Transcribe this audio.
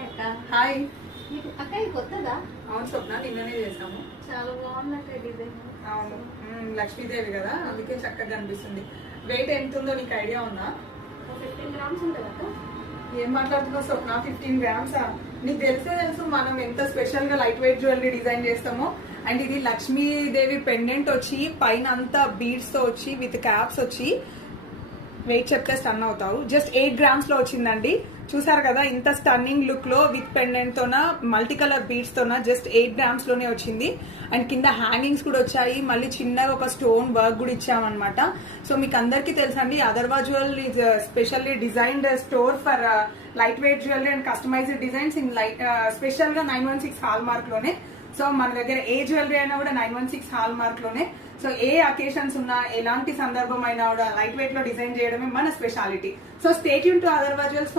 Hi అక్క. Hi అక్క ఇది కొత్తదా? అవును స్వప్న, నిన్ననే చేసాము. చాలా బాగుంది అక్క డిజైన్. అవును, లక్ష్మీదేవి కదా, అందుకే చక్కగా కనిపిస్తుంది. వెయిట్ ఎంత ఉందో నీకు ఐడియా ఉందా? 15 గ్రామ్స్ ఉంటుంది అక్క. ఏం మాట్లాడుతున్నావు స్వప్న? 15 గ్రామ్స్? నీకు తెలిసే తెలుసు మనం ఎంత స్పెషల్ గా లైట్ వెయిట్ జ్యువెలరీ డిజైన్ చేస్తామో. అండ్ ఇది లక్ష్మీదేవి పెండెంట్ వచ్చి పైన అంతా బీడ్స్ తో వచ్చి విత్ క్యాప్స్ వచ్చి, వెయిట్ చెప్తే స్టన్ అవుతావు, జస్ట్ 8 గ్రామ్స్ లో వచ్చిందండి. చూసారు కదా ఇంత స్టన్నింగ్ లుక్ లో విత్ పెండెంట్ తోన మల్టీ కలర్ బీడ్స్ తోన జస్ట్ 8 గ్రామ్స్ లోనే వచ్చింది. అండ్ కింద హ్యాంగింగ్స్ కూడా వచ్చాయి, మళ్ళీ చిన్నగా ఒక స్టోన్ వర్క్ కూడా ఇచ్చామన్నమాట. సో మీకు అందరికీ తెలుసండి, Atharva jewel is specially designed store for light weight jewellery and customised designs in light special గా 916 హాల్ మార్క్ లోనే. సో మన దగ్గర ఏ జ్యువెలరీ అయినా కూడా 916 హాల్ మార్క్ లోనే. సో ఏ అకేషన్స్ ఉన్నా, ఎలాంటి సందర్భం అయినా కూడా లైట్ వెయిట్ లో డిజైన్ చేయడమే మన speciality. So stay tune to Atharva jewels for